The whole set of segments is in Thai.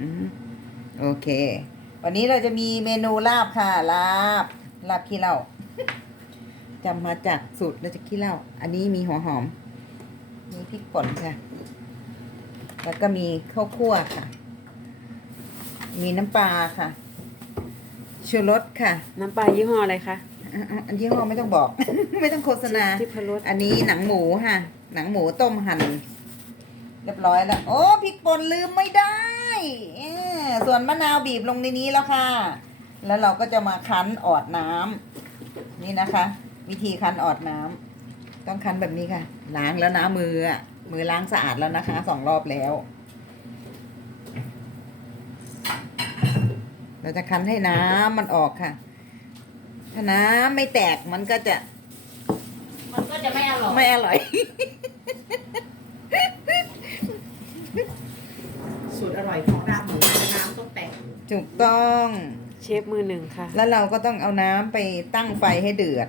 อืมโอเค วันนี้เราจะมีเมนูลาบค่ะ ลาบ ลาบขี้เหล้าจำมาจากสูตรเราจะขี้เหล้า อันนี้มีหัวหอม มีพริกป่นค่ะ แล้วก็มีข้าวคั่วค่ะ มีน้ำปลาค่ะ ชูรสค่ะ น้ำปลายี่ห้ออะไรคะอะอะอันยี่ห้อไม่ต้องบอก ไม่ต้องโฆษณา ทิพรสอันนี้หนังหมูค่ะ หนังหมูต้มหั่นเรียบร้อยแล้ว โอ้พริกป่นลืมไม่ได้เออ ส่วนมะนาวบีบลงในนี้แล้วค่ะ แล้วเราก็จะมาคั้นออดน้ำนี่นะคะ วิธีคั้นออดน้ำต้องคั้นแบบนี้ค่ะ ล้างแล้วนะมืออะมือล้างสะอาดแล้วนะคะสองรอบแล้ว เราจะคั้นให้น้ำมันออกค่ะ ถ้าน้ำไม่แตกมันก็จะ มันก็จะไม่อร่อยไม่อร่อย สูตรอร่อยของราบหมูน้ำต้องแตก ถูกต้องเชฟมือหนึ่งค่ะ แล้วเราก็ต้องเอาน้ำไปตั้งไฟให้เดือด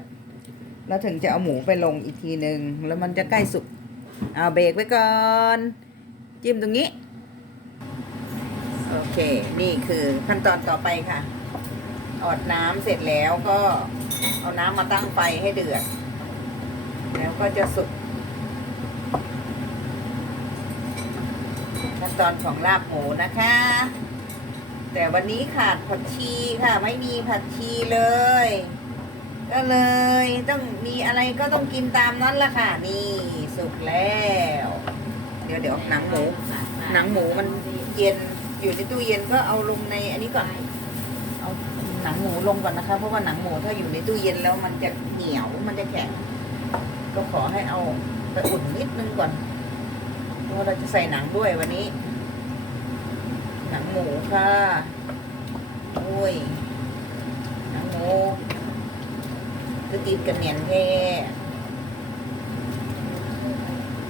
แล้วถึงจะเอาหมูไปลงอีกทีหนึ่งแล้วมันจะใกล้สุกเอาเบรกไว้ก่อน จิ้มตรงนี้ โอเค นี่คือขั้นตอนต่อไปค่ะ ออดน้ำเสร็จแล้วก็เอาน้ำมาตั้งไฟให้เดือด แล้วก็จะสุกขั้นตอนของลาบหมูนะคะ แต่วันนี้ขาดผักชีค่ะ ไม่มีผักชีเลย ก็เลยต้องมีอะไรก็ต้องกินตามนั้นละค่ะ นี่สุกแล้ว เดี๋ยวเดี๋ยวหนังหมูหนังหมูมันเย็นอยู่ในตู้เย็นก็เอาลงในอันนี้ก่อนเอาหนังหมูลงก่อนนะคะ เพราะว่าหนังหมูถ้าอยู่ในตู้เย็นแล้วมันจะเหนียวมันจะแข็งก็ขอให้เอาไปอุ่นนิดนึงก่อนเพราะเราจะใส่หนังด้วยวันนี้ หนังหมูค่ะโอ้ยหนังหมูจะติดกันเหนียนแท้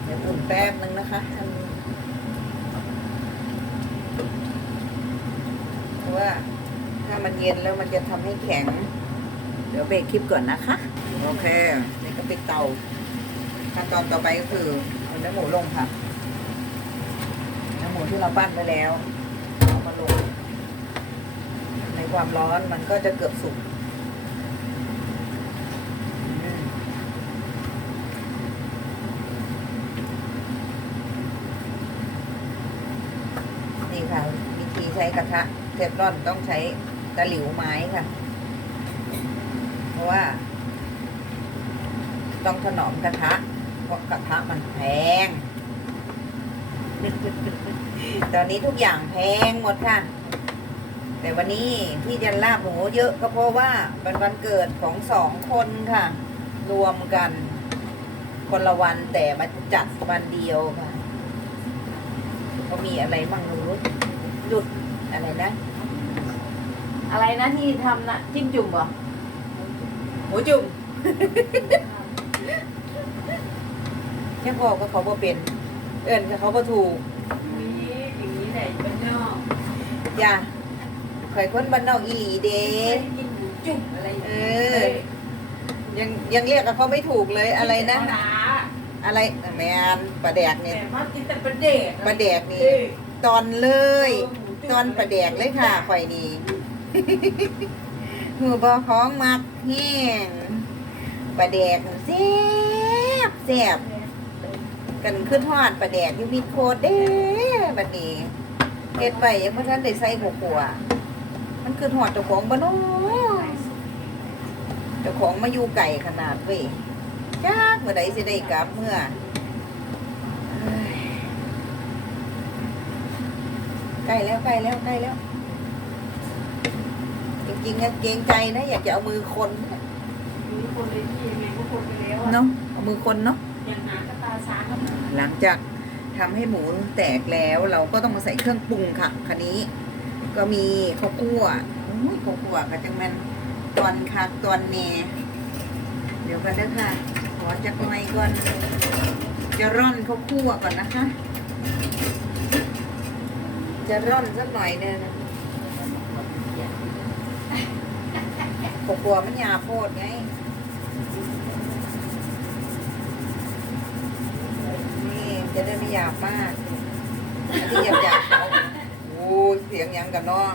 เดี๋ยวอุ่นแป๊บนึงนะคะอันเพราะว่าถ้ามันเย็นแล้วมันจะทำให้แข็ง เดี๋ยวเบรกคลิปก่อนนะคะ โอเค นี่ก็ปิดเตาขั้นตอนต่อไปก็คือเอาเนื้อหมูลงค่ะเนื้อหมูที่เราปั้นไปแล้ว ลง ในความร้อนมันก็จะเกือบสุกนี่ค่ะ วิธีใช้กระทะเทฟลอนต้องใช้ตะหลิวไม้ค่ะ เพราะว่า ต้องถนอมกระทะ เพราะกระทะมันแพง ตอนนี้ทุกอย่างแพงหมดค่ะ แต่วันนี้ที่จะลาบหมูเยอะก็เพราะว่าเป็นวันเกิดของสองคนค่ะ รวมกันคนละวันแต่มาจัดวันเดียวค่ะเขามีอะไรบ้างรู้หยุดอะไรนะ อะไรนะที่ทำนะจิ้มจุ่มเหรอหมูจุ่มแค่พอก็เขาบ่เป็น เอินก็เขาบ่ถูกนี่อย่างนี้แหละเป็นนอกอย่าข่อยคนบ้านนอกอีหลีเด้กินหมูจุ่มอะไรอย่างเอเงี้ยอยังยังเรียกกับเขาไม่ถูกเลยอะไรนะปลาร้าอะไรแมนปลาแดกเนี่ยแต่ว่ากินแต่ปลาเด็กปลาแดกนี่ตอนเลย ตอนปลาแดกเลยค่ะข่อยนี่ หูบอของมักแห้งปลาแดกแซ่บแซ่บกันขึ้นทอดปลาแดกอยูมิดโคดเด้บัดนี้ เฮ็ดไปยังบ่ทันได้ใส่หัวขัวมันคือทอดเจ้าของบ่เนาะเจ้าของมาอยู่ไก่ขนาดเว้ยจักเมื่อใดสิได้กลับเมื่อเอ้ยใกล้แล้วใกล้แล้วใกล้แล้ว จริงๆอะเกรงใจนะ อยากจะเอามือคนมีคนเลยที่ยังไงก็คนไปแล้วอะเนาะเอามือคนเนาะอย่างหากระตาช้างก็หลังจาก ทำให้หมูแตกแล้วเราก็ต้องมาใส่เครื่องปรุงค่ะคันนี้ ก็มีข้าวคั่วอุ้ยข้าวคั่วก็จังแมันตอนคักตอนเนเดี๋ยวกันเด้อค่ะ ขอจักหน่อยก่อนจะร่อนข้าวคั่วก่อนนะคะ จะร่อนสักหน่อยเด้อนะข้าวคั่วมันยาโพดไง นี่ จะได้ไม่หยาบมากอันที่หยาบหยาบๆโอ้ยเสียงยังกันเนาะ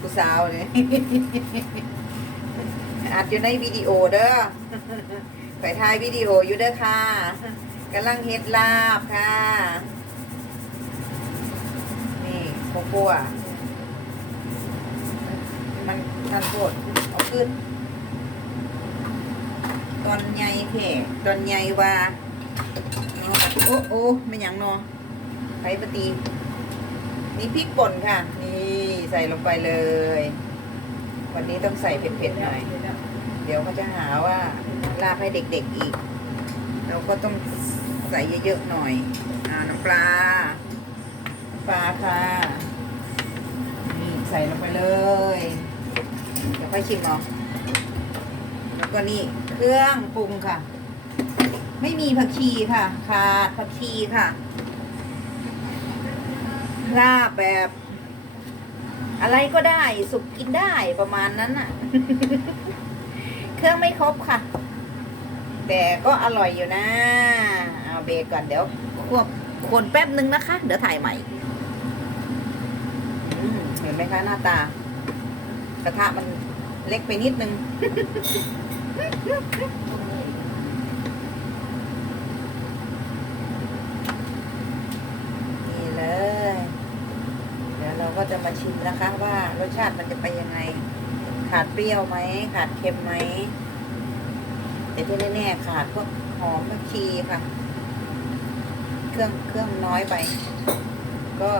ผู้สาวเนี่ยอัดอยู่ในวิดีโอเด้อไปถ่ายวิดีโออยู่เด้อค่ะกำลังเฮ็ดลาบค่ะ นี่โกโก้อะมันมันโคตรเอาขึ้น ตอนใหญ่เพ่ตอนใหญ่ว่า โอ้โอ้ไม่หยังนาะไผปฏินี่พริกป่นค่ะ นี่ใส่ลงไปเลย วันนี้ต้องใส่เผ็ดๆหน่อย เดี๋ยวเขาจะหาว่าลาบให้เด็กๆอีก เราก็ต้องใส่เยอะๆหน่อยอ่าน้ำปลาปลาค่ะนี่ใส่ลงไปเลย เดี๋ยวค่อยชิมเอาะแล้วก็นี่เครื่องปรุงค่ะ ไม่มีผักชีค่ะ ขาดผักชีค่ะลาบแบบ อะไรก็ได้สุกกินได้ประมาณนั้นน่ะ เครื่องไม่ครบค่ะ แต่ก็อร่อยอยู่นะเอาเบรกก่อนเดี๋ยวควบควรแป๊บนึงนะคะ เดี๋ยวถ่ายใหม่เห็นไหมคะหน้าตา กระทะมันเล็กไปนิดนึง นี่เลย เดี๋ยวเราก็จะ มาชิมนะคะ ว่ารสชาติมันจะไปยังไง ขาดเปรี้ยวไหมขาดเค็มไหมแต่ที่แน่ๆขาดพวกหอมผักชีค่ะ เครื่องเครื่องน้อยไป ก็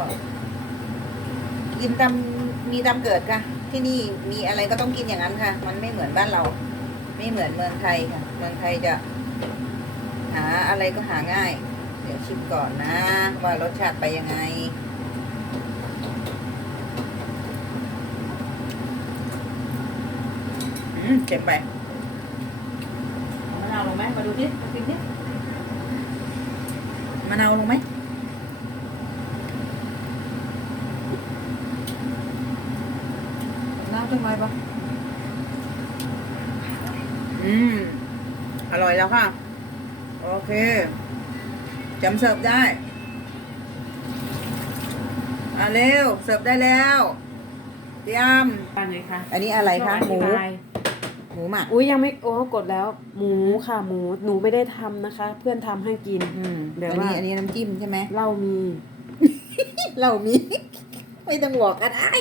กินตามมีตามเกิดค่ะ ที่นี่มีอะไรก็ต้องกินอย่างนั้นค่ะ มันไม่เหมือนบ้านเรา ไม่เหมือนเมืองไทยค่ะ เมืองไทยจะหาอะไรก็หาง่าย เดี๋ยวชิมก่อนนะ ว่ารสชาติไปยังไง อืม เค็มไปมะนาวลงไหมมาดูที่มากินที่มะนาวลงไหมน้ำจังไรปะอืม อร่อยแล้วค่ะ โอเคจำเสิร์ฟได้ อะเร็ว เสิร์ฟได้แล้วเตรียมปานไหนคะอันนี้อะไรคะหมู มูหมักอุ้ยยังไม่โอ้กดแล้ว หมูค่ะ หมูหนูไม่ได้ทำนะคะ เพื่อนทำให้กินอืมแบบอันนี้ว่าอันนี้น้ำจิ้มใช่ไหมเหล้ามีเรามี ไม่ต้องบอกก็ได้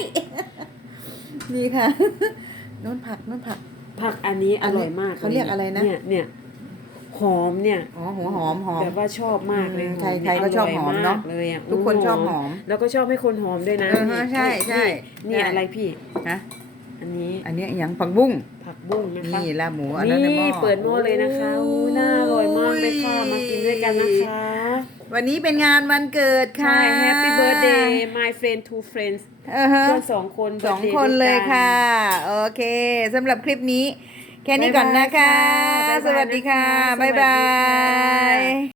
นี่ค่ะนุ่นผักนุ่นผัก ผักอันนี้อร่อยมากเขาเรียกอะไรนะเนี่ยเนี่ยหอมเนี่ยอ๋อหัวหอมหอมแบบว่าชอบมากเลยอืมหอมใครเนี่ยใครก็ชอบหอมเนอะร่ยกเลยอะทุกคนชอบหอม แล้วก็ชอบให้คนหอมด้วยนะเออฮะใช่ใช่นี่นี่ใช่อะไรพี่นะอั นนี้ อันนี้อย่างผักบุ้งผักบุ้งนะคะ นี่ลาบหมูอันนั้นในหม้นี่อเปิดหม้อเลยนะคะอู้น่าอร่อยมากเลยค่ะ มากินด้วยกันนะคะ วันนี้เป็นงานวันเกิดค่ะ ใช่ Happy Birthday my friend two friends เออฮะเพื่อนสองคนสอง birthday คนเลยด้วยกันค่ะ โอเคสำหรับคลิปนี้ แค่นี้ก่อนนะคะบ๊ายบายค่ะสวัสดีค่ะ บ๊าบ๊ายยบาบายยค่ะ